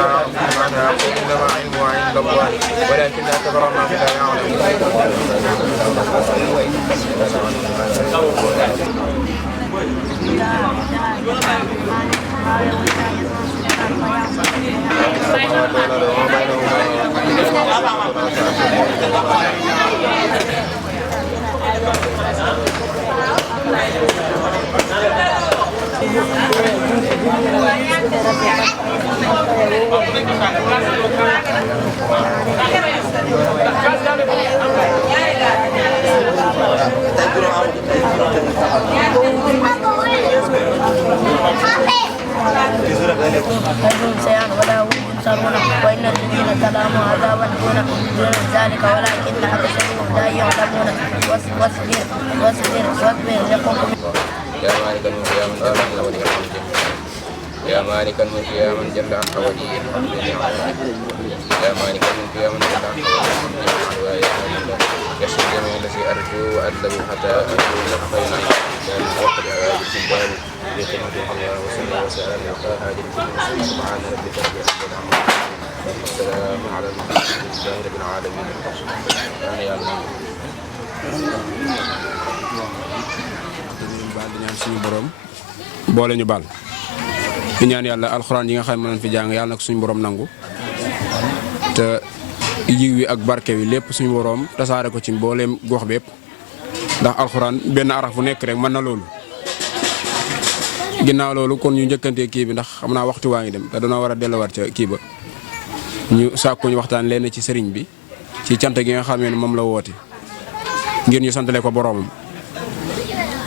إنما علمه عند الله ولكن أكثر الناس لا وإن الذين ظلموا عذابا دون ذلك ولكن أكثرهم لا يعلمون واصبر لحكم يا مالك الملك يا من جل عن ولي يا مالك الملك يا من جل عن ولي يا مالك الملك يا من جل عن ولي يشفي جميع الذي أرجو وأدلو حتى أرجو لك خيرا يا من وقد أعاد الجبال بقيمة الله وسلم وسلام على هذه الكتب سبحان ربك رب العزة عما يصفون والسلام على المرسلين لله رب العالمين يا الله di ñaan suñu borom boole ñu baal di ñaan yàlla alxuraan yi nga xam ne mën nañ fi jàng yàlla nag suñu borom nangu te yiw wi ak barke wi lépp suñu borom tasaare ko ci mbooleem gox bépp ndax alxuraan benn araf bu nekk rek mën na loolu. ginnaaw loolu kon ñu njëkkantee kii bi ndax xam naa waxtu waa ngi dem te danoo war a delluwaat ca kii ba ñu sàkku ñu waxtaan leen ci sëriñ bi ci cant gi nga xam ne moom la woote ngir ñu santale ko boromam.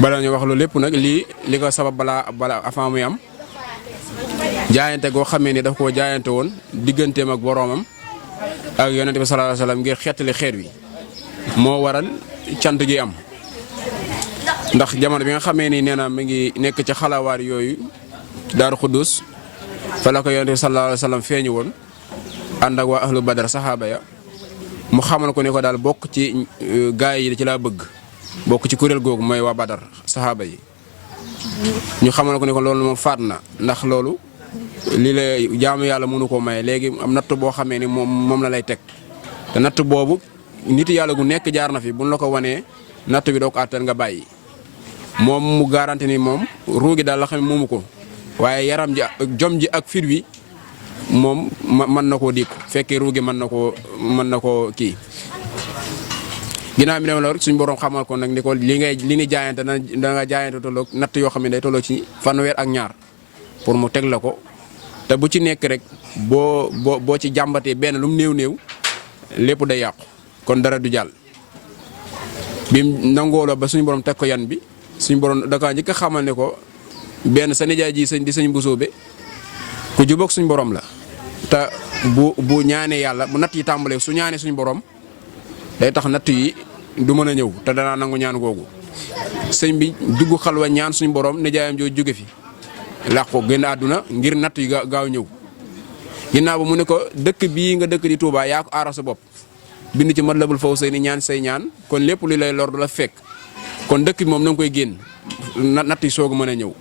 bala ñu wax loolu lépp nag li ko sabab balaa avant muy am jaayante goo xamee ni daf koo jaayante woon digganteem ak boroomam ak yonente bi sallallahu alayhi wasallam ngir xeetali xeet wi moo waral cant gi am. ndax jamono bi nga xamee ni nee na mi ngi nekk ci xalawaar yooyu Daaru Xuddus fa la ko yonente bi sallallahu alayhi wasallam feeñu woon ànd ak waa ahlu badar saxaaba ya mu xamal ko ne ko daal bokk ci gaay yi ci laa bëgg. bokk ci kuréel googu mooy waa Badar saxaaba yi ñu xamal ko ne ko loolu moom faat na ndax loolu li la jaamu yàlla mënu ko maye léegi am natt boo xamee ni moom la lay teg te natt boobu nit yàlla gu nekk jaar na fi buñ la ko wanee natt bi doo ko àttal nga bàyyi moom mu garanti ni moom ruugi daal la xam ne moomu ko waaye yaram ji jom ji ak fit wi moom mën na koo dikku fekkee ruugi mën na koo kii. ginnaaw bi dem la suñu borom xamal ko nag ni ko li ni jaayante da nga jaayante tolloog natt yoo xam ne day tolloo ci fanweer ak ñaar pour mu teg la ko te bu ci nekk rek boo ci jàmbatee benn lu mu néew lépp day yàqu kon dara du jàll. bim nangooloo ba suñu borom teg ko yan bi suñu borom da kaa njëkk a xamal ne ko benn sa nijaay ji di sëñ Busoobe ku jubóog suñu borom la te bu ñaanee yàlla bu natt yi tàmbalee su ñaanee suñu borom. day tax natt yi du mën a ñëw te danaa nangu ñaan googu sëñ bi dugg xalwa ñaan suñu borom nijaayam joo jóge fi làq ko génn àdduna ngir natt yi gaaw ñëw. ginnaaw ba mu ne ko dëkk bii nga dëkk di Touba yaa ko aaral sa bopp bind ci Matlabul Fawzayni ñaan say ñaan kon lépp li lay lor du la fekk kon dëkk bi moom na nga koy génn natt yi soog a mën a ñëw.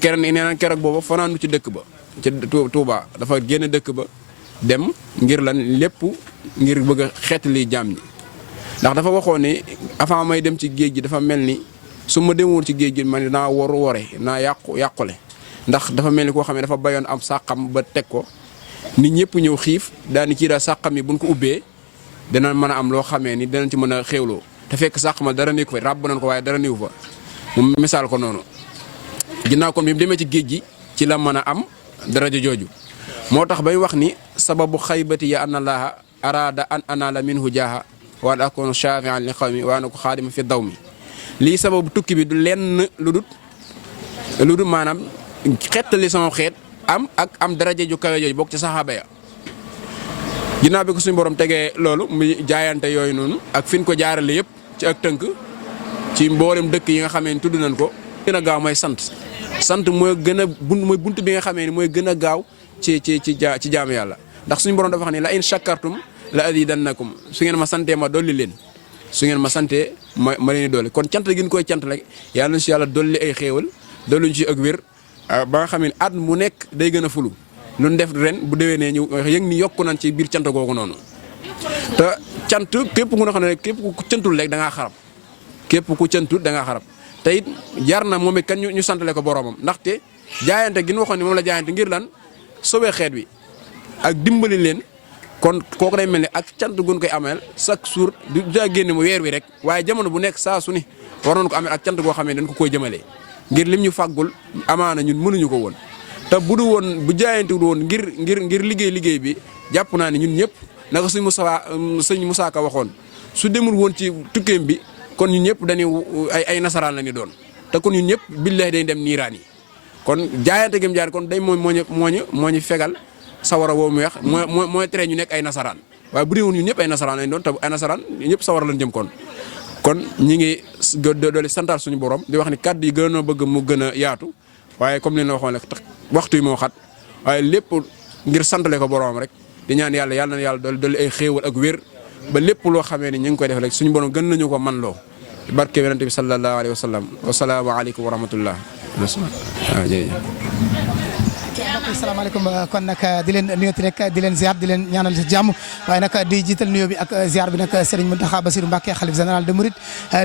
keroog nee na keroog booba fanaanu ci dëkk ba ci Touba dafa génn dëkk ba. dem ngir lan lépp ngir bëgg a xeetali jaam ñi ndax dafa waxoon ne avant may dem ci géej gi dafa mel ni su ma demoon ci géej gi man naa wore naa yàqule ndax dafa mel ni koo xam ne dafa bayoon am sàqam ba teg ko nit ñëpp ñëw xiif daani kii daal sàqam yi buñ ko ubbee dana mën a am loo xamee ni danañ ci mën a xéewloo te fekk sàq ma dara nekk fa ràbb nañ ko waaye dara néew fa mu misaal ko noonu ginnaaw kon bi mu demee ci géej gi ci la mën a am daraja jooju moo tax bay wax ni sababu xaybati ya anna allaha arada an anala minhu jaaha wa an akunu shafi'an li qawmi wa an ko xaadima fi daw mi lii sababu tukki bi du lenn lu dul maanaam xettali sama xeet am daraja ju kawe jooju bokk ci saxaaba ya ginnaaw bi ko suñu borom tegee loolu mu jaayante yooyu noonu ak fi ñu ko jaarale yëpp ci ak tënk ci mboolem dëkk yi nga xamee ni tudd nañ ko gën a gaaw mooy sant mooy gën a mooy bunt bi nga xamee ni mooy gën a gaaw ci jaamu yàlla ndax suñu borom dafa wax ne la in shakartum la azidannakum su ngeen ma santee ma dolli leen su ngeen ma santee ma leen di dolli kon cant gi ñu koy cant rek yàlla na si yàlla dolli ay xéewal dolli ñu ci ak wér ba nga xam ne at mu nekk day gën a fulu lu ñu def ren bu déwénee ñu yëg ni yokku nañ ci biir cant googu noonu te cant képp ku nga xam ne képp ku cantul rek da ngaa xarab képp ku cantul da ngaa xarab te it jar na moom it kan ñu santale ko boromam ndaxte jaayante gi ñu waxoon ni moom la jaayante ngir lan sobee xeet wi ak dimbali leen kon kooku day mel ni ak cant gun koy ameel chaque jour du daa génne mu weer wi rek waaye jamono bu nekk saa su ni war nañu ko ameel ak cant goo xam ne dañ ko koy jëmalee ngir lim ñu fàggul amaana ñun mënuñu ko woon te bu du woon bu jaayante woon ngir liggéey bi jàpp naa ne ñun ñëpp naka sëñ Moussa Ka waxoon su demul woon ci tukkeem bi kon ñun ñëpp dañuy ay nasaraan la ñu doon te kon ñun ñëpp billahi day dem niiraan yi kon jaayante gëm jaar kon day moo ñu fegal sawara woo mu weex mooy tere ñu nekk ay nasaraan waaye bu dee woon ñun ñëpp ay nasaraan lañ doon te ay nasaraan ñëpp sawara lañ jëm kon ñi ngi doole santaal suñu borom di wax ni kàddu yi gën a bëgg mu gën a yaatu waaye comme li na waxoon rek waxtu yi moo xat waaye lépp ngir santale ko borom rek di ñaan yàlla na yàlla doole ay xéewal ak wér ba lépp loo xamee ni ñu ngi koy def rek suñu borom gën nañu ko man loo barke yonent bi sallallahu alayhi wa sallam wasalaamu aleykum wa rahmatullah waaw jërëjëf asalaamaaleykum kon nag di leen nuyooti rek di leen ziar di leen ñaanal jàmm waaye nag di jiital nuyoo bi ak ziar bi nag Serigne Mountakha Bassirou Mbacké xalif général de Mouride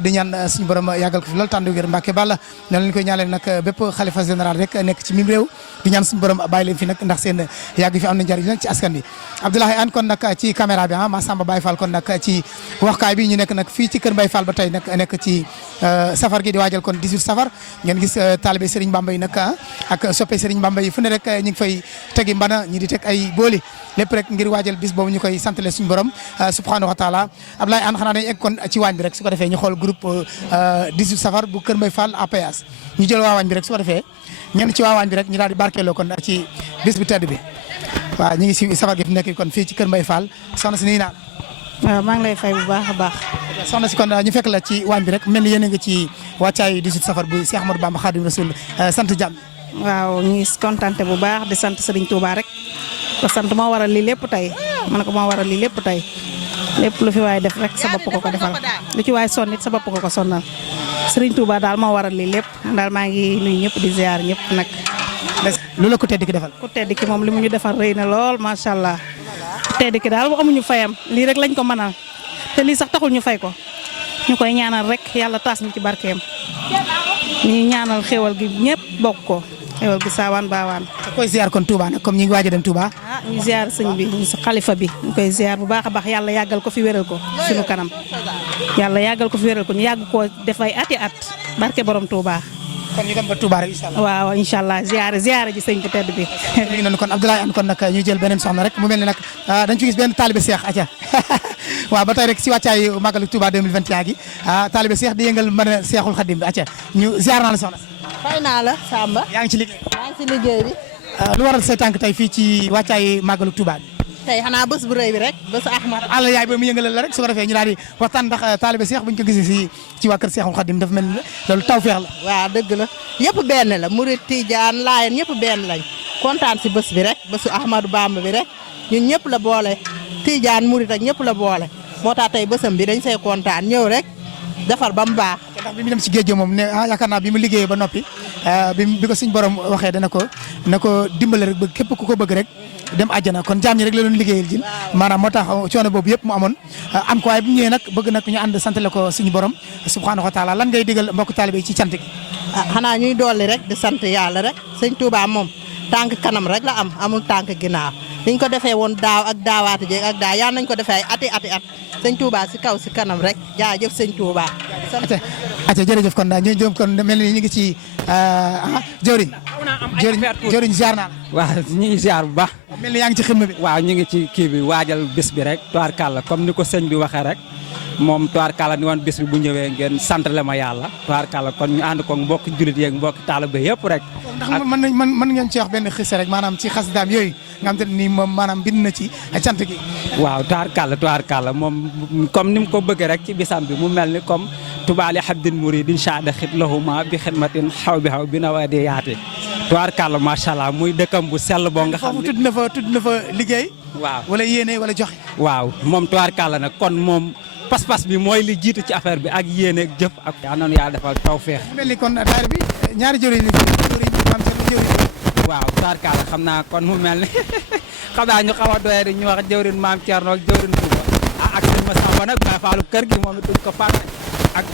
di ñaan suñu borom yàggal ko fi lool tàndu wér Mbacké Balla noonu lañ koy ñaanal nag bépp xalifa général rek nekk ci mim réew di ñaan suñu borom bàyyi leen fi nag ndax seen yàgg fi am na njariñ nag ci askan bi Abdoulaye Anne kon nag ci caméra bi Massamba Baye Fall kon nag ci waxkaay bi ñu nekk nag fii ci kër Baye Fall ba tey nag nekk ci safar gi di waajal kon 18 safar ngeen gis talibé Serigne Bamba yi nag ak soppe Serigne Bamba yi fu ne rek ñu ngi fay tegi mbana ñi di teg ay booli lépp rek ngir waajal bis boobu ñu koy santale suñu borom subhanahu wa taala Abdoulaye Anne xanaa dañu egg kon ci waañ bi rek su ko defee ñu xool groupe 18 safar bu Kër Mbaye Fall APS ñu jël waa waañ bi rek su ko defee ñenn ci waa waañ bi rek ñu daal di barkeeloo kon ci bis bu tedd bi waaw ñu ngi si safar gi fi nekk kon fii ci Kër Mbaye Fall soxna si nii naan waaw maa ngi lay fay bu baax a baax soxna si kon ñu fekk la ci waañ bi rek mel ni yéen a ngi ci wàccaayu 18 safar bu Cheikh Ahmadou Bamba Khadim Rasoul sant jàmm waaw ñu ngi kontante bu baax di sant Serigne Touba rek ko sant moo waral lii lépp tey man ko moo waral lii lépp tey lépp lu fi waay def rek sa bopp ko defal lu ci waay sonn it sa bopp ko sonnal Serigne Touba daal moo waral lii lépp daal maa ngi nuyu ñëpp di ziar ñëpp nag. lu la ko tedd ki defal. ku tedd ki moom li mu ñu defal rëy na lool macha allah tedd ki daal bu amuñu fayam lii rek lañ ko mënal te lii sax taxul ñu fay ko ñu koy ñaanal rek yàlla taas ñu ci barkeem ñu ñaanal xéwal gi ñëpp bokk ko. xewal gi saawaan baawaan. te koy ziar kon Touba nag comme ñi ngi waaj a dem Touba. ñu ziar sëñ bi ñu xalifa bi ñu koy ziar bu baax a baax yàlla yàggal ko fi wéral ko suñu kanam yàlla yàggal ko fi wéral ko ñu yàgg koo def ay ati at barke borom Touba. kon ñu dem ba Touba rek incha allah. waaw incha allah ziar ji sëñ bi tedd bi. ñu ngi noonu kon Abdoulaye Anne kon nag ñu jël beneen soxna rek mu mel ni nag dañ ci gis benn taalibe Cheikh aca waaw ba tey rek si wàccaayu Magalu Touba 2021 gi taalibe Cheikh di yëngal mën a Cheikhul Khadim bi aca ñu ziar naa la soxna. fay naa la Samba. yaa ngi ci liggéey. yaa ngi ci liggéey bi. lu waral say tànk tey fii ci wàccaayu Magalu Touba bi. tey xanaa bés bu rëy bi rek bés Ahmad. àll yaay boobu mu yëngalal la rek su ko defee ñu daal di waxtaan ndax taalibe Cheikh buñ ko gisee ci waa kër Cheikhul Khadim dafa mel ni loolu tawfeex la. waaw dëgg la yëpp benn la Murid Tijaan Laayeen ñëpp benn lañ kontaan si bés bi rek bésu Ahmadou Bamba bi rek ñun ñëpp la boole Tijaan Murid ak ñëpp la boole moo tax tey bésam bi dañ see kontaan ñëw rek defar ba mu baax. ndax bi mu dem ci géej moom ne yaakaar naa bi mu liggéeyee ba noppi bi ko suñ borom waxee dana ko dimbale rek bëgg képp ku ko bëgg rek dem àjjana kon jaam ñi rek la doon liggéeyal jin maanaam moo tax coono boobu yëpp mu amoon am ko waaye bu ñëwee nag bëgg nag ñu ànd santale ko suñu borom subhanahu wa taala lan ngay digal mbokk taalibe yi ci cant gi. xanaa ñuy dolli rek di sant yàlla rek sëñ Touba moom tànk kanam rek la am amul tànk ginnaaw niñ ko defee woon daaw ak daawaati jéeg ak daaw yal nañ ko defee ay ati at sëñ Touba si kaw si kanam rek jaajëf sëñ Touba. ate jërëjëf kon ñu jëm kon mel ni ñu ngi ci jëriñ ziar naa la. waaw ñu ngi ziar bu baax. mel ni yaa ngi ci xidma bi. waaw ñu ngi ci kii bi waajal bis bi rek tubaarkàlla comme ni ko sëñ bi waxee rek moom tubaarkàlla ni woon bis bi bu ñëwee ngeen sant le ma yàlla tubaarkàlla kon ñu ànd ko mbokki jullit yeeg mbokki taalibe yëpp rek. ndax mën ngeen ci wax benn xis rek maanaam ci xasidaam yooyu nga xam te ni moom maanaam bind na ci cant gi. waaw tubaarkàlla moom comme ni mu ko bëggee rek ci bisam bi mu mel ni comme tubaali habdin muridin shada xit lahuma bi xidmatin xaw bi na waa dee yaate tubaarkàlla macha allah muy dëkkam bu sell boo nga xam ne tudd na fa liggéey. waaw wala yéene wala joxe. waaw moom tubaarkàlla nag kon moom pas-pas bi mooy li jiitu ci affaire bi ak yéene ak jëf ak yaa noonu yaa defal tawfeex. mu mel ni kon daayira bi ñaari jëriñ maam seen jëriñ waaw tubaarkàlla xam naa kon mu mel ni xam naa ñu xaw a doye di ñu wax jëwrin maam Thierno ak jëwrin Touba ak sëñ Massamba nag Baye Fallou kër gi moom it duñ ko fàtte ak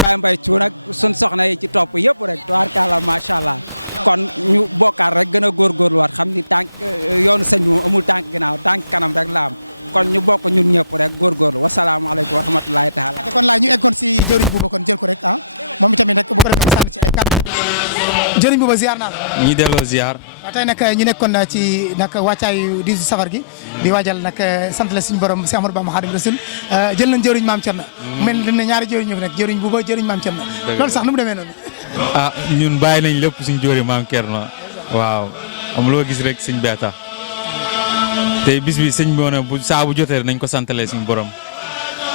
jëriñ booba ziar naa la. ñi delloo ziar. waaw tey nag ñu nekkoon ci nag wàccaayu 18 safar gi di waajal nag sant la suñu borom si Amadou Bamba Xaadimu Rasuul jël nañ jëriñ maam Thierno. mel ni ñaari jëriñ ñu fi nekk jëriñ booba jëriñ maam Thierno. loolu sax nu mu demee noonu. ah ñun bàyyi nañ lépp suñ jóori maam Thierno waaw am loo gis rek suñ beeta te bis bi sëñ bi ne bu saa bu jotee nañ ko santalee suñ borom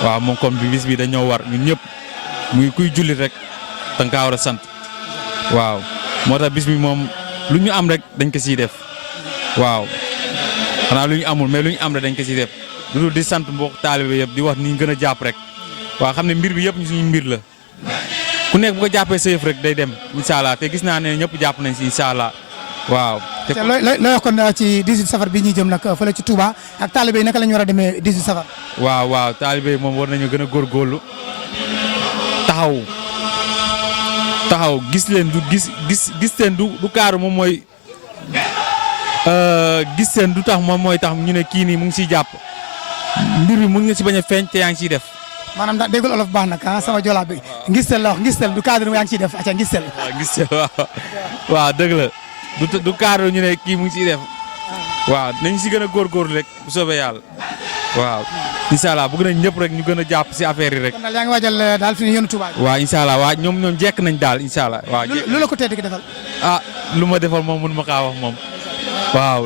waaw moom comme bi bis bi dañoo war ñun ñëpp muy kuy jullit rek danga kaa war a sant waaw moo tax bis bi moom lu ñu am rek dañ ko siy def waaw xanaa lu ñu amul mais lu ñu am rek dañ ko siy def lu dul di sant mbokk taalibe yëpp di wax ni ñu gën a jàpp rek waaw xam ne mbir bi yëpp ñu suñu mbir la ku nekk bu ko jàppee sa yëf rek day dem incha allah te gis naa ne ñëpp jàpp nañ si incha allah waaw. te looy wax kon ci 18 safar bi ñuy jëm nag fële ci Touba ak taalibe yi naka la ñu war a demee 18 safar. waaw taalibe yi moom war nañu gën a góorgóorlu taxaw gis leen du gis leen du kaaru moom mooy gis leen du tax moom mooy tax ñu ne kii nii mu ngi siy jàpp mbir mi mu ngi si bañ a feeñ te yaa ngi siy def. maanaam daal déggul olof baax nag ah sama joolaa bi ngistel la wax ngistel du cadre yaa ngi ciy def acca ngistel. waaw ngistel waaw dëgg la du cadre ñu ne kii mu ngi siy def waaw nañ si gën a góorgóorlu rek bu soobee yàlla waaw. incha allah bëgg nañ ñëpp rek ñu gën a jàpp si affaire yi rek. kon daal yaa ngi waajal daal fi ñu yónnu Touba. waaw incha allah waaw ñoom jekk nañ daal incha allah. waaw lu la ko tedd ki defal. ah lu ma defal moom mënu ma kaa wax moom waaw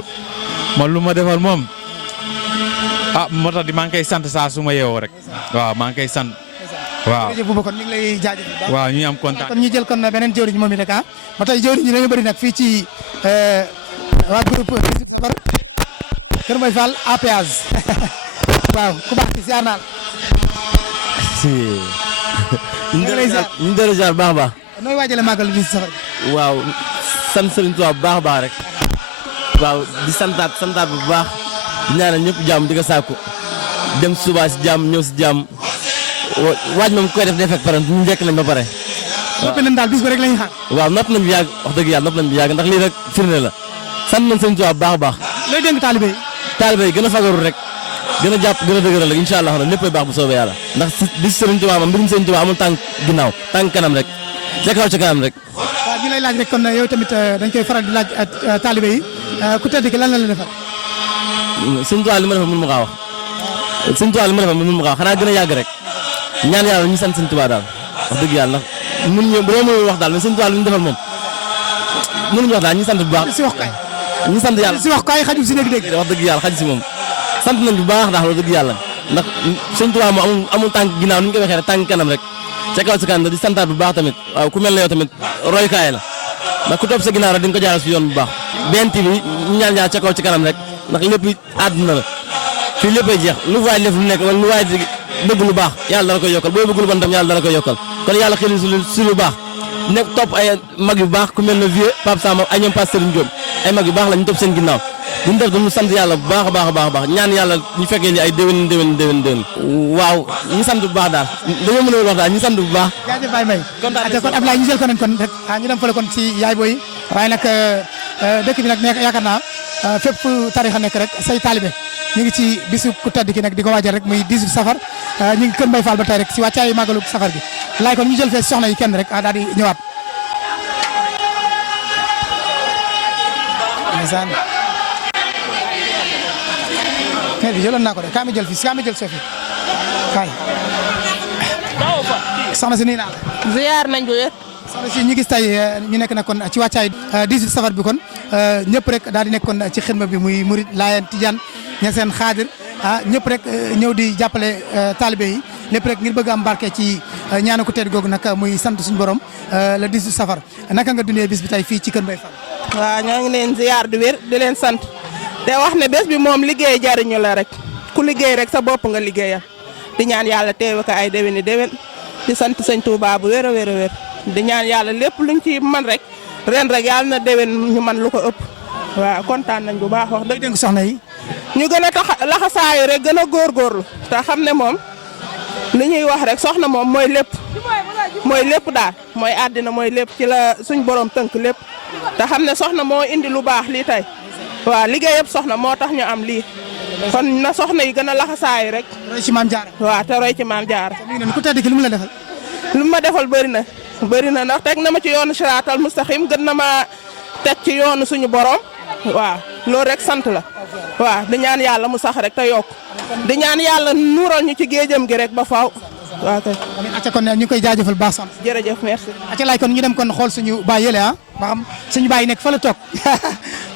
man lu ma defal moom ah moo tax di maa ngi koy sant saa su ma yeewoo rek waaw maa ngi koy sant waaw. jërëjëf Bouba kon ñu ngi lay jaajëfal. waaw ñu am kontaan. kon ñu jël kon beneen jëwriñ moom it rek ah ba tey jëwriñ ñi dañu bëri nag fii ci waa groupe Kër Mbaye Fall APAS waaw ku baax ci ziar naa la. si. ñu ngi dellu ziar baax a baax. nooy waajale màggal bi si safar. waaw sant Serigne Touba bu baax a baax rek. waaw di santaat bu baax di ñaanal ñëpp jàmm di ko sàkku dem suba si jàmm ñëw si jàmm waaj moom koy def day fekk pare ñu njëkk nañ ba pare. noppi nañ daal bis ba rek lañu xaar. waaw nopp nañ bu yàgg wax dëgg yàlla nopp nañ bu yàgg ndax lii rek firnde la sant nañ Serigne Touba bu baax a baax. looy dénk taalibe yi. taalibe yi gën a fagaru rek. gën a jàpp gën a dëgëral rek incha allah léppay baax bu soobee yàlla ndax di Serigne Touba moom mbirum Serigne Touba amul tànk ginnaaw tànk kanam rek ca kaw ca kanam rek. waaw ñu lay laaj rek kon yow tamit dañ koy faral di laaj taalibe yi ku tedd ki lan la defal. Serigne Touba li ma defal mënu ma kaa wax Serigne Touba li ma defal mënu ma kaa wax xanaa gën a yàgg rek ñaan yàlla ñu sant Serigne Touba daal wax dëgg yàlla ndax mënuñu bu ma wax daal mais Serigne Touba li ñu defal moom mënuñu wax daal ñu sant bu baax. si wax kay. ñu sant yàlla si wax kay xajul si dégg-dégg. wax dëgg yàlla xaj si moom sant nañ bu baax daal wax dëgg yàlla ndax Sëñ Tuubaa moom amul tànk ginnaaw ni ñu ko waxee rek tànk kanam rek ca kaw sa kanam di santaat bu baax tamit waaw ku mel ne yow tamit royukaay la ndax ku topp sa ginnaaw rek di nga ko jaaral si yoon bu baax BNT bi ñu ñaan jaar ca kaw ci kanam rek ndax lépp àdduna la fii léppay jeex lu waay def lu nekk wala lu waay bëgg lu baax yàlla dana koy yokkal boo bëgg lu bon tam yàlla dana koy yokkal kon yàlla xëy si lu baax nekk topp ay mag yu baax ku mel ne vieux Pape Samba ay ñoom Pasteur Ndiol ay mag yu baax la ñu topp seen ginnaaw duñ def dañu sant yàlla bu baax a baax a baax ñaan yàlla ñu fekkee ni ay déwén waaw ñu sant bu baax daal dañoo mën a wax daal ñu sant bu baax. jaajëf Baye Mbaye kon Ablaye ñu jël ko nañ kon rek ñu dem fële kon ci yaay booy waaye nag dëkk bi nag nekk yaakaar naa fépp tarixa nekk rek say taalibe ñu ngi ci bisu ku tedd ki nag di ko waajal rek muy 18 safar ñu ngi Kër Mbaye Fall ba tey rek si wàccaayu màggalu safar gi laay kon ñu jël fee soxna yi kenn rek daal di ñëwaat. bi jëloon naa ko de kaa mi jël fii kaa mi jël Sophie kaay soxna si nii naa la. ziar nañ bu wér. soxna si ñu gis tey ñu nekk nag kon ci wàccaay 18 safar bi kon ñëpp rek daal di nekk kon ci xidma bi muy Murid Laayeen Tijaan Ñaseen Xaadir ñëpp rek ñëw di jàppale taalibe yi lépp rek ngir bëgg am barke ci ñaanu ko tedd googu nag muy sant suñu borom le 18 safar naka nga dundee bis bi tey fii ci Kër Mbaye Fall. waaw ñoo ngi leen ziar du wér di leen sant te wax ne bés bi moom liggéey jariñu la rek ku liggéey rek sa bopp nga liggéeyal di ñaan yàlla teewe ko ay déwéni déwén di sant sëñ Touba bu wér a wér di ñaan yàlla lépp luñ ci man rek ren rek yàlla na déwén ñu man lu ko ëpp waaw kontaan nañ bu baax wax day dénk soxna yi. ñu gën a tax laxasaayu rek gën a góorgóorlu te xam ne moom li ñuy wax rek soxna moom mooy lépp daal mooy àddina mooy lépp ci la suñ borom tënk lépp te xam ne soxna moo indi lu baax lii tey waaw liggéey yëpp soxna moo tax ñu am lii kon na soxna yi gën a laxasaayu rek. roy ci maam Jaara. waaw te roy ci maam Jaara. ku tedd ki lu mu la defal. lu ma defal bëri na ndax teg na ma ci yoonu siraatal mustaqim gën na ma teg ci yoonu suñu borom waaw loolu rek sant la waaw di ñaan yàlla mu sax rek te yokk di ñaan yàlla nuural ñu ci géejam gi rek ba faaw waaw kay. acca kon ñu ngi koy jaajëfal baax sant. jërëjëf merci. acca laay kon ñu dem kon xool suñu baay yële ba xam suñu baay nekk fa la toog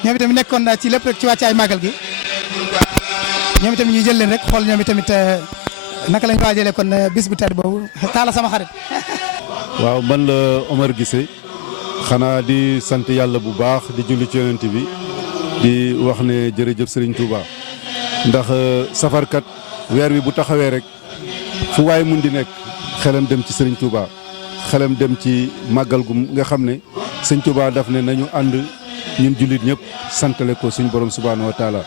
ñoom itamit nekkoon ci lépp rek ci wàccaay màggal gi ñoom itamit ñu jël leen rek xool ñoom itamit naka lañ waajalee kon bis bu tedd boobu taala sama xarit. waaw man la Omar Guissé xanaa di sant yàlla bu baax di julli ci yonent bi di wax ne jërëjëf Serigne Touba ndax safarkat weer wi bu taxawee rek fu waay mun di nekk xelam dem ci Serigne Touba xelam dem ci màggal gu nga xam ne Serigne Touba daf ne nañu ànd ñun jullit ñëpp santale ko suñu borom subhaanahu wa taala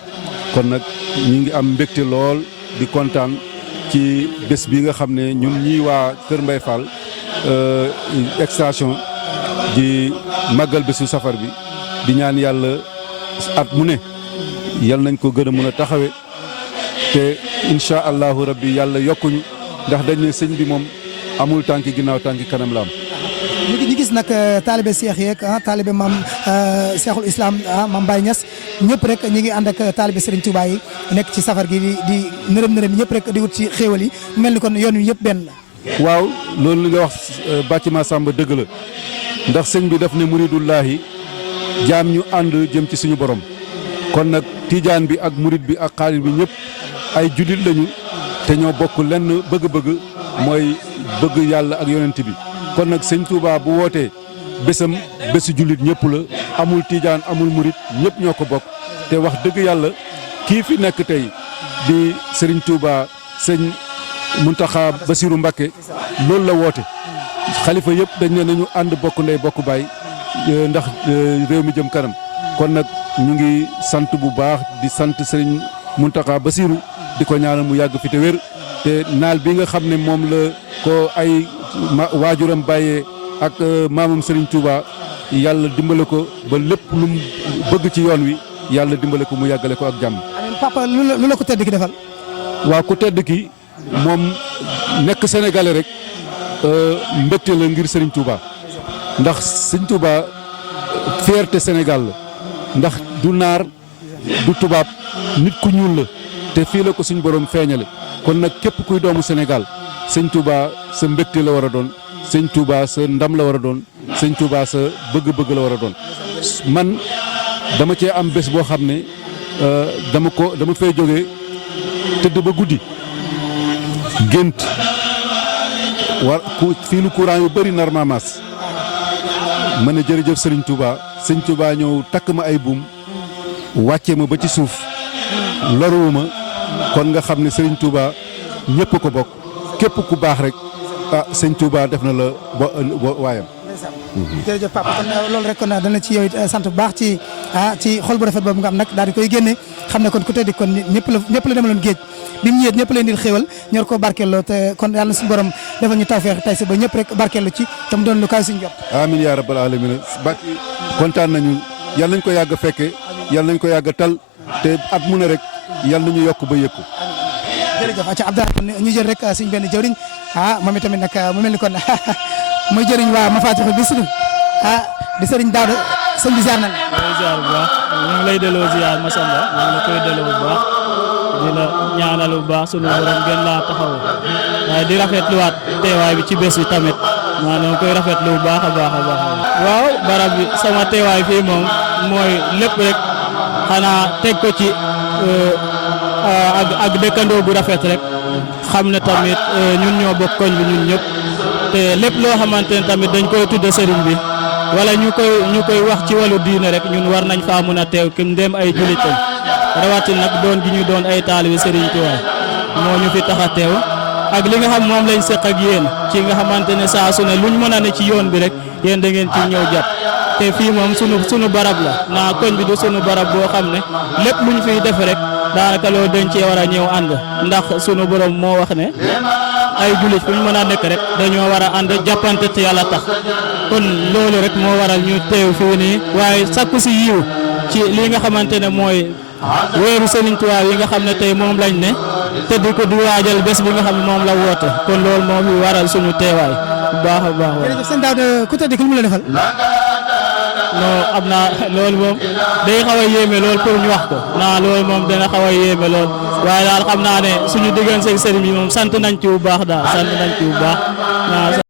kon nag ñu ngi am mbégte lool di kontaan ci bés bi nga xam ne ñun ñii waa Kër Mbaye Fall extension di màggal bésu safar bi di ñaan yàlla at mu ne yal nañ ko gën a mën a taxawe te incha allahu rabbi yàlla yokkuñu ndax dañ ne sëñ bi moom amul tànki ginnaaw tànki kanam la am. ñu gis nag taalibe Cheikh yeeg taalibe maam Cheikhul Islam maam Baye Niass ñëpp rek ñu ngi ànd ak taalibe Serigne Touba yi nekk ci safar gi di nërëm ñëpp rek di wut ci xéewal yi mel ni kon yoon wi yëpp benn la. waaw loolu li nga wax bâtiment Samba dëgg la ndax sëñ bi daf ne muridullahi jaam ñu ànd jëm ci suñu borom kon nag tijaan bi ak murid bi ak xaalis bi ñëpp ay jullit lañu te ñoo bokk lenn bëgg-bëgg mooy bëgg yàlla ak yonent bi kon nag sëñ Touba bu wootee bésam bésu jullit ñëpp la amul tijaan amul murid ñëpp ñoo ko bokk te wax dëgg yàlla kii fi nekk tey di Serigne Touba sëñ Muntaxa Basiru Mbakke loolu la woote xalifa yëpp dañ ne nañu ànd bokk ndey bokk baay ndax réew mi jëm kanam kon nag ñu ngi sant bu baax di sant Serigne Muntaxa Basiru di ko ñaanal mu yàgg fi te wér te naal bi nga xam ne moom la ko ay waajuram bàyyee ak maamam Serigne Touba yàlla dimbale ko ba lépp lu mu bëgg ci yoon wi yàlla dimbale ko mu yàggale ko ak jàmm. amiin papa lu la ko tedd ki defal. waaw ku tedd ki moom nekk sénégalais rek mbégte la ngir Serigne Touba ndax Serigne Touba fierté Sénégal la ndax du naar du tubaab nit ku ñuul la te fii la ko suñ borom feeñale kon nag képp kuy doomu Sénégal Serigne Touba sa mbégte la war a doon Serigne Touba sa ndam la war a doon Serigne Touba sa bëgg-bëgg la war a doon man dama cee am bés boo xam ne dama fay jógee tëdd ba guddi gént war fii lu courant yu bëri nar ma mas ma ne jërëjëf Serigne Touba Serigne Touba ñëw takk ma ay buum wàcce ma ba ci suuf loruwuma kon nga xam ne Serigne Touba ñëpp ko bokk képp ku baax rek Serigne Touba def na la waayam. jërëjëf papa kon loolu rek kon dana ci yow it sant bu baax ci xol bu rafet boobu nga am nag daal di koy génne xam ne kon ku teddi kon ñëpp la demaloon géej bi mu ñëwee ñëpp leen di xéewal ñor ko barkeeloo te kon yàlla na suñu borom defal ñu tawfeex tey si ba ñëpp rek barkeelu ci te mu doon lu kaay suñu jot. amiin yaa rabbal alamin Bàcci kontaan nañu yàlla nañ ko yàgg a fekke yàlla nañ ko yàgg a tal te at mu ne rek yàlla nañu yokk ba yëkku. jërëjëf acca Abdoulaye kon ñu jël rek suñu benn jëwriñ moom itamit nag mu mel ni kon mooy jëriñ waa Mafatihul Bichri di sëriñ Daouda sëñ bi ziar nañ la. ziar bu baax ñu ngi lay delloo ziar masalla ñu ngi la koy delloo bu baax di la ñaanal bu baax sunu borom gën laa taxaw waaye di rafetluwaat teewaay bi ci bés bi tamit maanaam koy rafetlu bu baax a baax a baax. waaw barab bi sama teewaay fii moom mooy lépp rek xanaa teg ko ci ak dëkkandoo bu rafet rek xam ne tamit ñun ñoo bokk koñ bi ñun ñëpp. te lépp loo xamante ne tamit dañ koy tudde sëriñ bi wala ñu koy wax ci wàllu diine rek ñun war nañ faa mën a teew ki ndem ay jullit lañ rawatina nag doon gi ñu doon ay taalibi sëriñ Tuubaa moo ñu fi tax a teew ak li nga xam moom lañ seq ak yéen ci nga xamante ne saa su ne luñ mën a ne ci yoon bi rek yéen da ngeen ci ñëw jàpp te fii moom sunu barab la naa koñ bi du sunu barab boo xam ne lépp lu ñu fiy def rek daanaka loolu dañ cee war a ñëw ànd ndax sunu borom moo wax ne ay jullit fu ñu mën a nekk rek dañoo war a ànd jàppante te yàlla tax kon loolu rek moo waral ñu teew fii nii waaye sakku si yiw ci li nga xamante ne mooy weeru Serigne Touba yi nga xam ne tey moom lañ ne te di ko di waajal bés bi nga xam ne moom la woote kon loolu moo fi waral suñu teewaay bu baax a baax. jërëjëf sëñ Daouda ku tedd ki lu mu la defal. non am naa loolu moom day xaw a yéeme lool pour ñu wax ko naa loolu moom dana xaw a yéeme lool waaye daal xam naa ne suñu diggante ak sëriñ bi moom sant nañ ci bu baax daal sant nañ ci bu baax.